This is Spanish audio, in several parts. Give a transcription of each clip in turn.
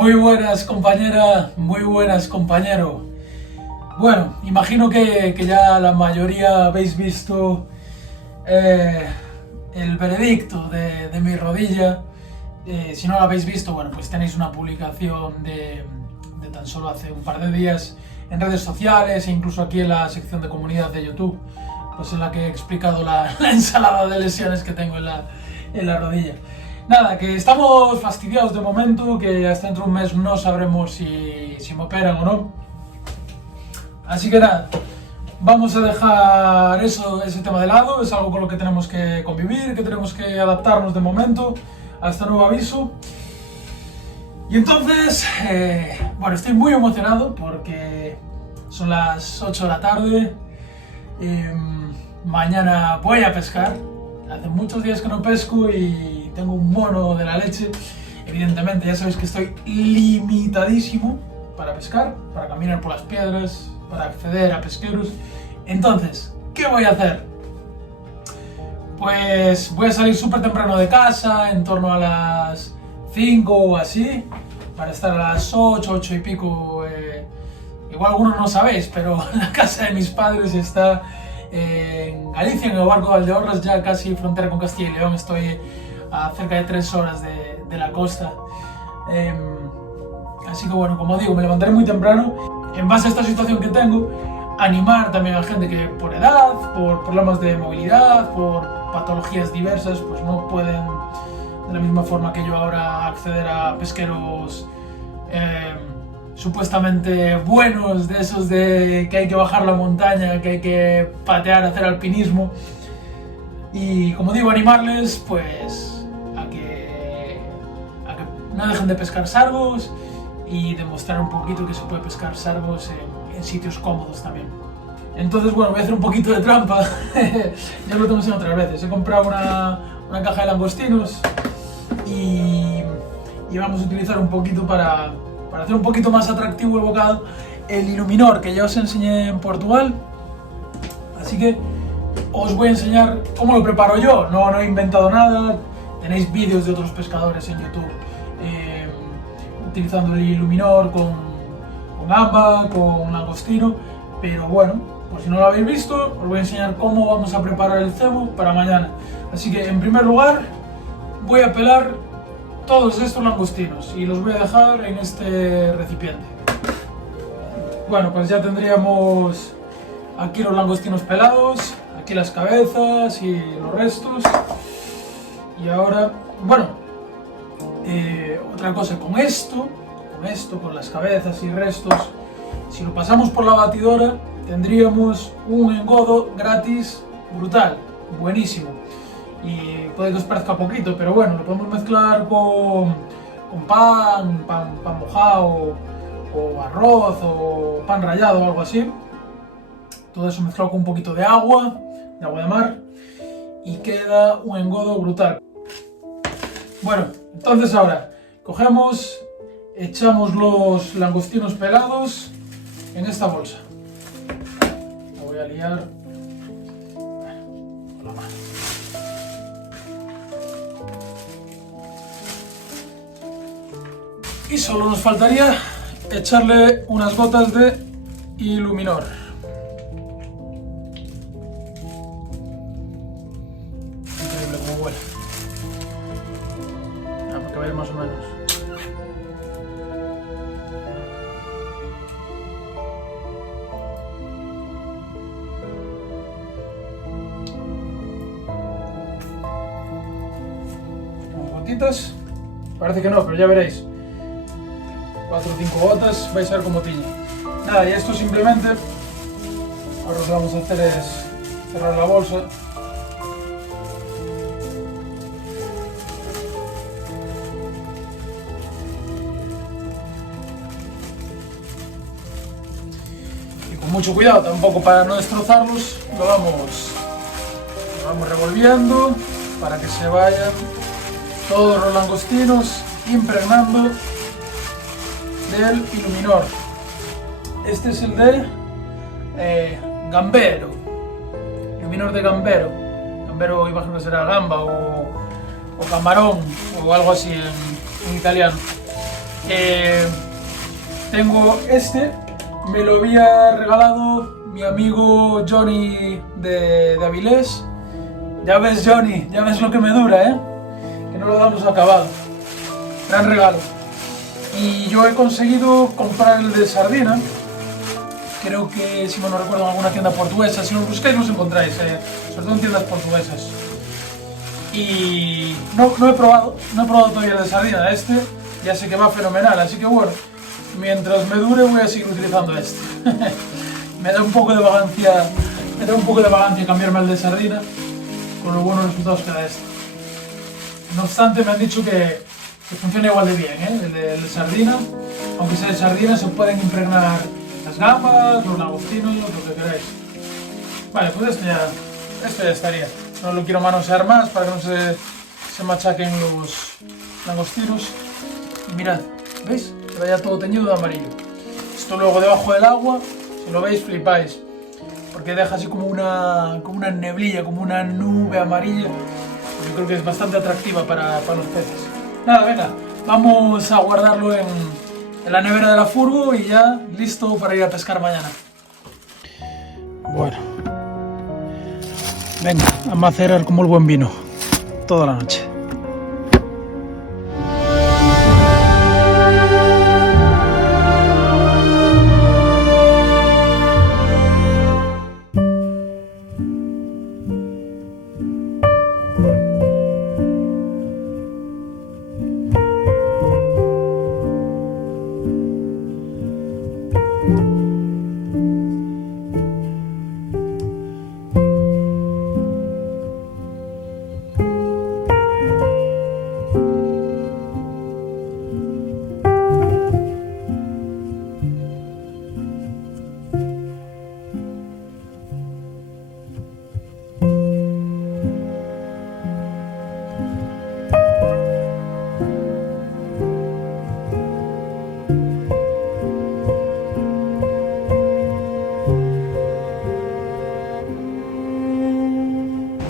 Muy buenas compañera, muy buenas compañero. Bueno, imagino que ya la mayoría habéis visto el veredicto de mi rodilla. Si no lo habéis visto, bueno, pues tenéis una publicación de tan solo hace un par de días en redes sociales e incluso aquí en la sección de comunidad de YouTube, pues en la que he explicado la ensalada de lesiones que tengo en la rodilla. Nada, que estamos fastidiados de momento, que hasta dentro de un mes no sabremos si me operan o no. Así que nada, vamos a dejar ese tema de lado, es algo con lo que tenemos que convivir, que tenemos que adaptarnos de momento a este nuevo aviso. Y entonces, bueno, estoy muy emocionado porque son las 8 de la tarde, mañana voy a pescar. Hace muchos días que no pesco y tengo un mono de la leche. Evidentemente ya sabéis que estoy limitadísimo para pescar, para caminar por las piedras, para acceder a pesqueros. Entonces, ¿qué voy a hacer? Pues voy a salir súper temprano de casa, en torno a las 5 o así, para estar a las 8, 8 y pico. Igual algunos no sabéis, pero la casa de mis padres está en Galicia, en el Barco de Valdeorras, ya casi frontera con Castilla y León. Estoy a cerca de 3 horas de la costa. Así que bueno, como digo, me levantaré muy temprano. En base a esta situación que tengo, animar también a gente que por edad, por problemas de movilidad, por patologías diversas, pues no pueden de la misma forma que yo ahora acceder a pesqueros supuestamente buenos, de esos de que hay que bajar la montaña, que hay que patear, hacer alpinismo. Y como digo, animarles pues a que no dejen de pescar sargos y demostrar un poquito que se puede pescar sargos en sitios cómodos también. Entonces, bueno, voy a hacer un poquito de trampa. Ya lo tengo enseñado otras veces. He comprado una caja de langostinos y vamos a utilizar un poquito para hacer un poquito más atractivo el bocado, el Iluminor, que ya os enseñé en Portugal. Así que os voy a enseñar cómo lo preparo yo. No he inventado nada. Tenéis vídeos de otros pescadores en YouTube utilizando el Iluminor con gamba, con langostino. Pero bueno, por si no lo habéis visto, os voy a enseñar cómo vamos a preparar el cebo para mañana. Así que en primer lugar voy a pelar todos estos langostinos y los voy a dejar en este recipiente. Bueno, pues ya tendríamos aquí los langostinos pelados, aquí las cabezas y los restos. Y ahora, bueno, otra cosa, con esto, con las cabezas y restos, si lo pasamos por la batidora, tendríamos un engodo gratis brutal, buenísimo. Y puede que os parezca poquito, pero bueno, lo podemos mezclar con pan mojado, o arroz, o pan rallado o algo así. Todo eso mezclado con un poquito de agua de mar, y queda un engodo brutal. Bueno, entonces ahora cogemos, echamos los langostinos pelados en esta bolsa. La voy a liar con la mano. Y solo nos faltaría echarle unas gotas de Iluminor. Increíble cómo huele. Para que vaya más o menos. Unas gotitas. Parece que no, pero ya veréis. 4 o 5 gotas, vais a ver cómo tiñe. Nada, y esto simplemente, ahora lo que vamos a hacer es cerrar la bolsa. Y con mucho cuidado, tampoco para no destrozarlos, lo vamos revolviendo para que se vayan todos los langostinos impregnando del Iluminor. Este es el de gambero, Iluminor de gambero. Gambero imagino que será gamba o camarón o algo así en italiano. Tengo este, me lo había regalado mi amigo Johnny de Avilés. Ya ves, Johnny, ya ves lo que me dura, que no lo damos acabado. Gran regalo. Y yo he conseguido comprar el de sardina. Creo que, si me no recuerdo, en alguna tienda portuguesa. Si lo buscáis, los encontráis, sobre todo en tiendas portuguesas. Y no he probado todavía el de sardina. Este ya sé que va fenomenal, así que bueno, mientras me dure voy a seguir utilizando este. me da un poco de vagancia cambiarme al de sardina, con los buenos resultados que da este. No obstante, me han dicho que funciona igual de bien, el de sardina. Aunque sea de sardina, se pueden impregnar las gambas, los langostinos, lo que queráis. Vale, pues esto ya estaría. No lo quiero manosear más para que no se machaquen los langostinos. Y mirad, ¿veis? Se vaya todo teñido de amarillo. Esto luego debajo del agua, si lo veis flipáis, porque deja así como una neblilla, como una nube amarilla. Yo creo que es bastante atractiva para los peces. Nada, venga, vamos a guardarlo en la nevera de la furgo y ya listo para ir a pescar mañana. Bueno, venga, a macerar como el buen vino toda la noche.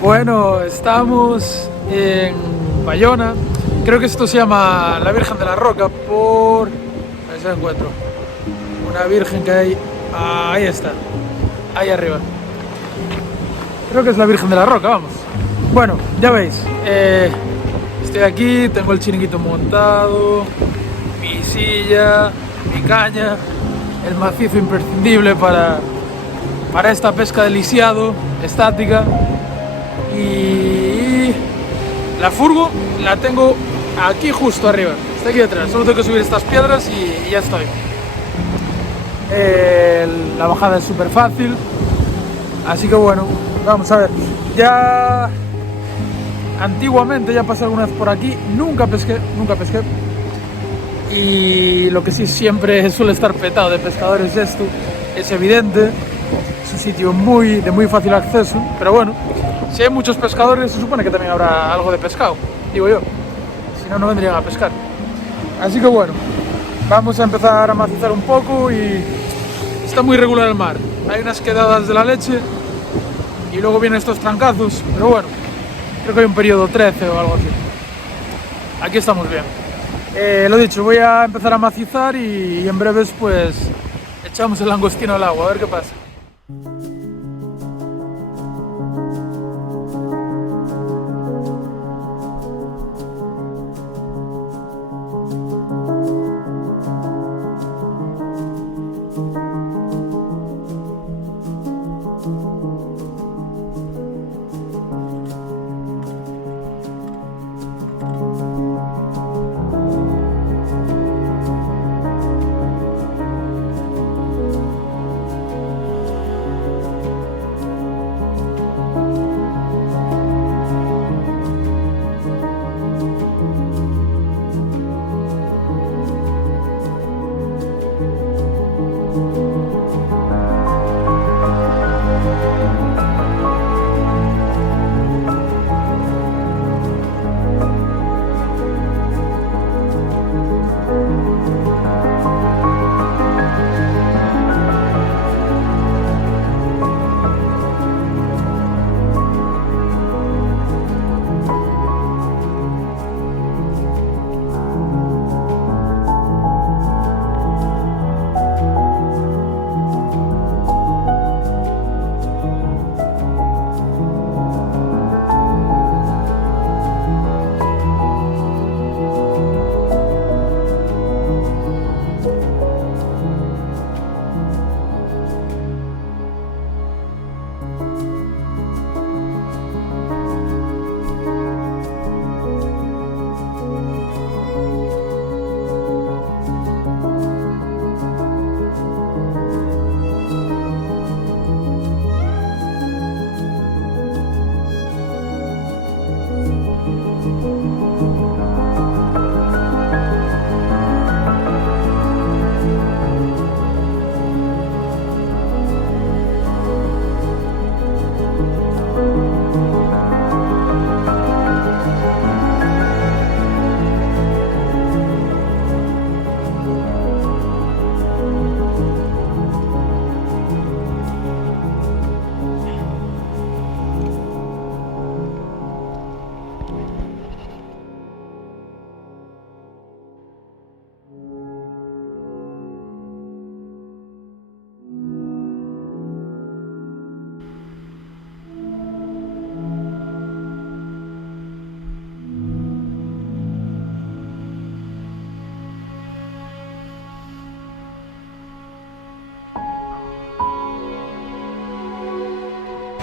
Bueno, estamos en Bayona. Creo que esto se llama la Virgen de la Roca por... a ver si la encuentro. Una virgen que hay... ahí está. Ahí arriba. Creo que es la Virgen de la Roca, vamos. Bueno, ya veis. Estoy aquí, tengo el chiringuito montado, mi silla, mi caña, el macizo imprescindible para esta pesca de lisiado, estática. Y la furgo la tengo aquí justo arriba, está aquí detrás, solo tengo que subir estas piedras y ya estoy. La bajada es súper fácil, así que bueno, vamos a ver. Ya antiguamente ya pasé alguna vez por aquí, nunca pesqué. Y lo que sí siempre suele estar petado de pescadores esto, es evidente, es un sitio de muy fácil acceso, pero bueno. Si hay muchos pescadores, se supone que también habrá algo de pescado, digo yo. Si no, no vendrían a pescar. Así que bueno, vamos a empezar a macizar un poco y está muy regular el mar. Hay unas quedadas de la leche y luego vienen estos trancazos, pero bueno, creo que hay un periodo 13 o algo así. Aquí estamos bien. Lo dicho, voy a empezar a macizar y en breves pues echamos el langostino al agua, a ver qué pasa.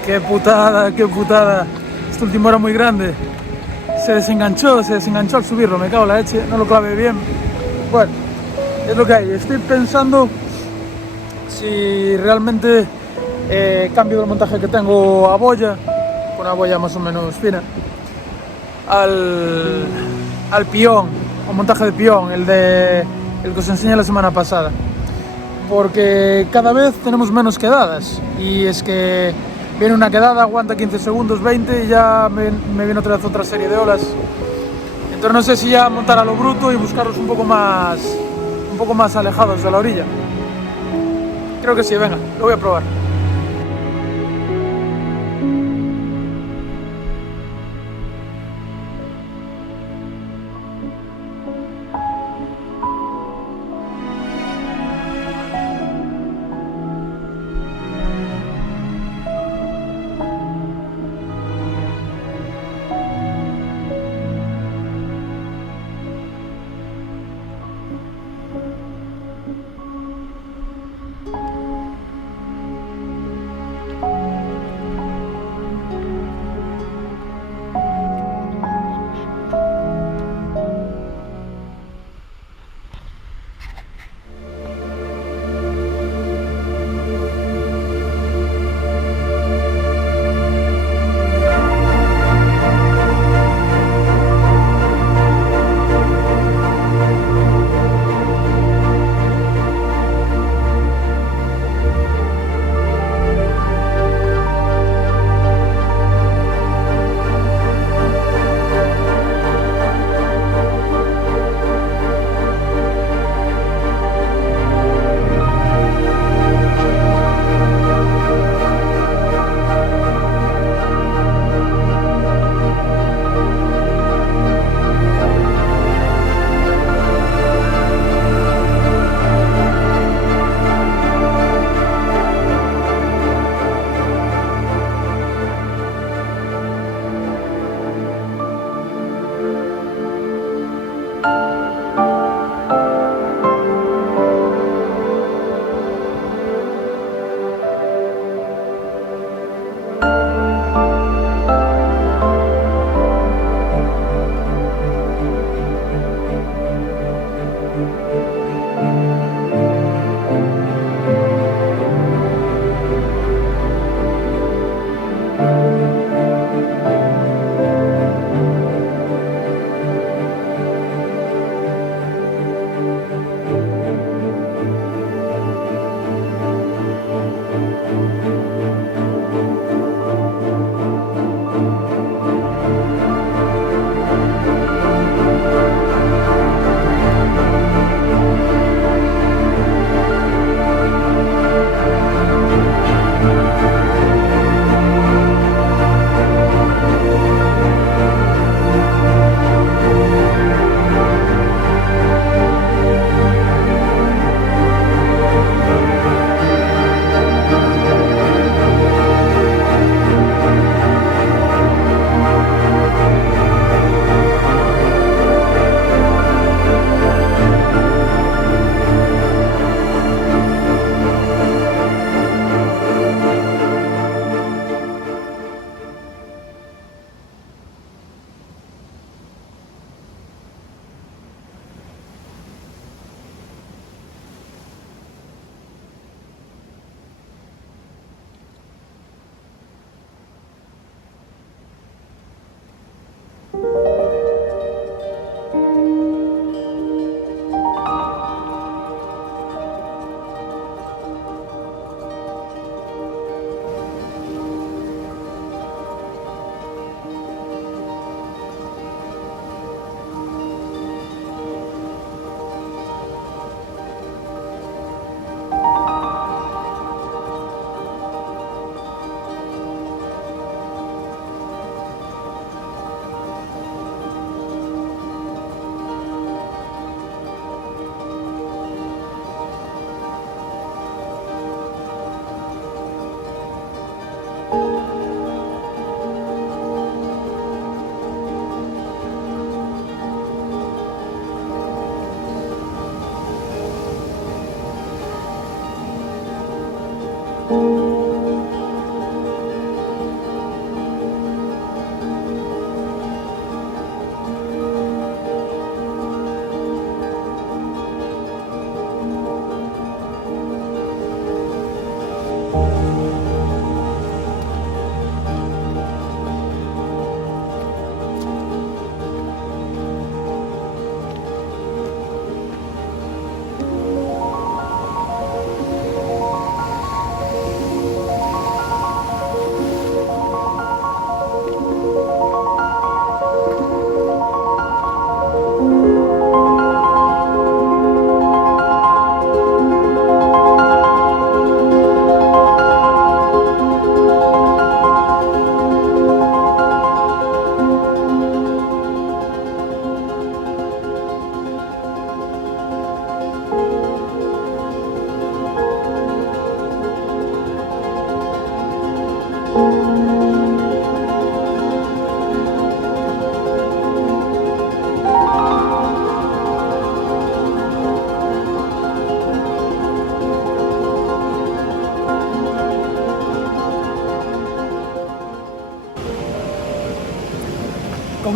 Qué putada, qué putada. Este último era muy grande. Se desenganchó al subirlo, me cago en la leche, no lo clavé bien. Bueno, es lo que hay. Estoy pensando si realmente cambio el montaje que tengo a boya, con una boya más o menos fina, al pión, o montaje de pión, el que os enseñé la semana pasada. Porque cada vez tenemos menos quedadas, y es que viene una quedada, aguanta 15 segundos, 20 y ya me viene otra serie de olas. Entonces no sé si ya montar a lo bruto y buscarlos un poco más alejados de la orilla. Creo que sí, venga, lo voy a probar.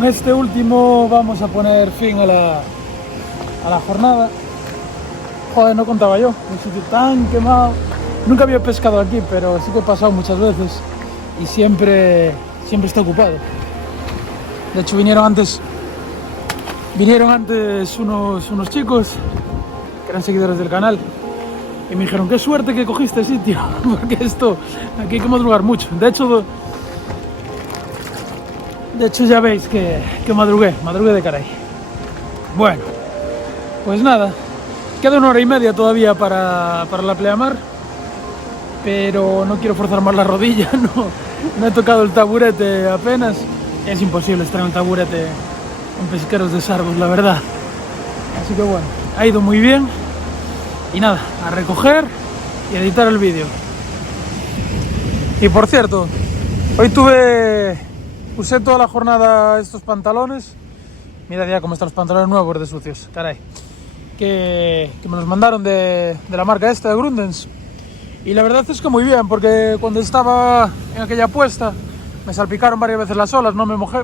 con este último vamos a poner fin a la jornada. Joder, no contaba yo, un sitio tan quemado. Nunca había pescado aquí, pero sí que he pasado muchas veces y siempre está ocupado. De hecho, vinieron antes unos chicos que eran seguidores del canal y me dijeron: qué suerte que cogiste sitio, porque aquí hay que madrugar mucho. De hecho ya veis que madrugué de caray. Bueno, pues nada, queda 1 hora y media todavía para la pleamar, pero no quiero forzar más la rodilla. No he tocado el taburete apenas. Es imposible estar en el taburete en pesqueros de Sarbus, la verdad. Así que bueno, ha ido muy bien. Y nada, a recoger y a editar el vídeo. Y por cierto, hoy usé toda la jornada estos pantalones. Mirad ya cómo están los pantalones nuevos de sucios, caray. Que me los mandaron de la marca esta, de Grundens. Y la verdad es que muy bien, porque cuando estaba en aquella puesta me salpicaron varias veces las olas, no me mojé.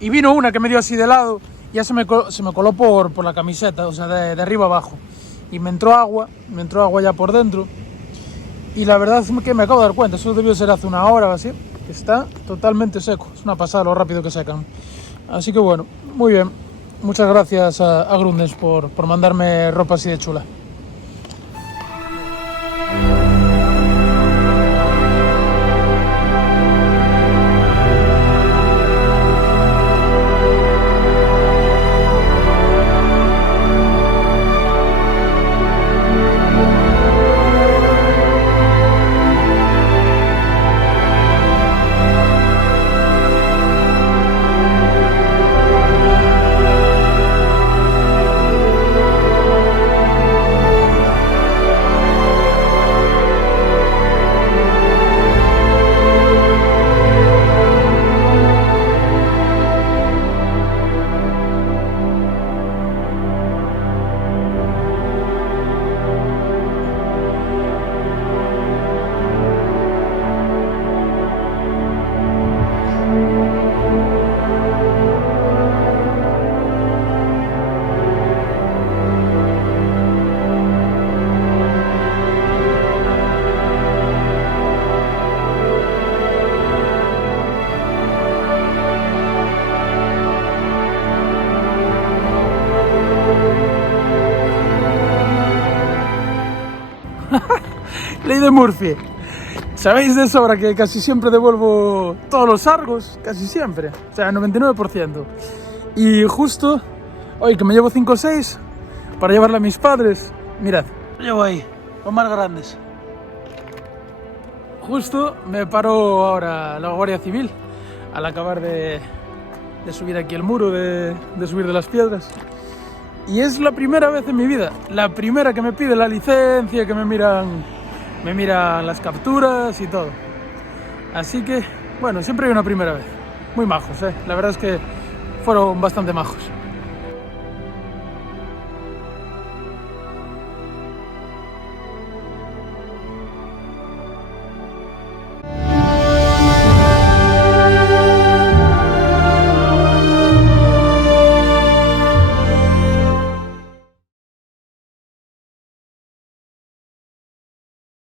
Y vino una que me dio así de lado, y ya se me coló por la camiseta, o sea, de arriba abajo. Y me entró agua ya por dentro. Y la verdad es que me acabo de dar cuenta, eso debió ser hace 1 hora o así, que está totalmente seco. Es una pasada lo rápido que secan. Así que bueno, muy bien. Muchas gracias a Grundens por mandarme ropa así de chula. Ley de Murphy. Sabéis de sobra que casi siempre devuelvo todos los sargos, casi siempre, o sea, 99%. Y justo hoy que me llevo 5 o 6 para llevarle a mis padres, mirad, llevo ahí, los más grandes. Justo me paró ahora la Guardia Civil al acabar de subir aquí el muro, de subir de las piedras. Y es la primera vez en mi vida, la primera que me pide la licencia, que me miran las capturas y todo. Así que, bueno, siempre hay una primera vez. Muy majos, la verdad es que fueron bastante majos.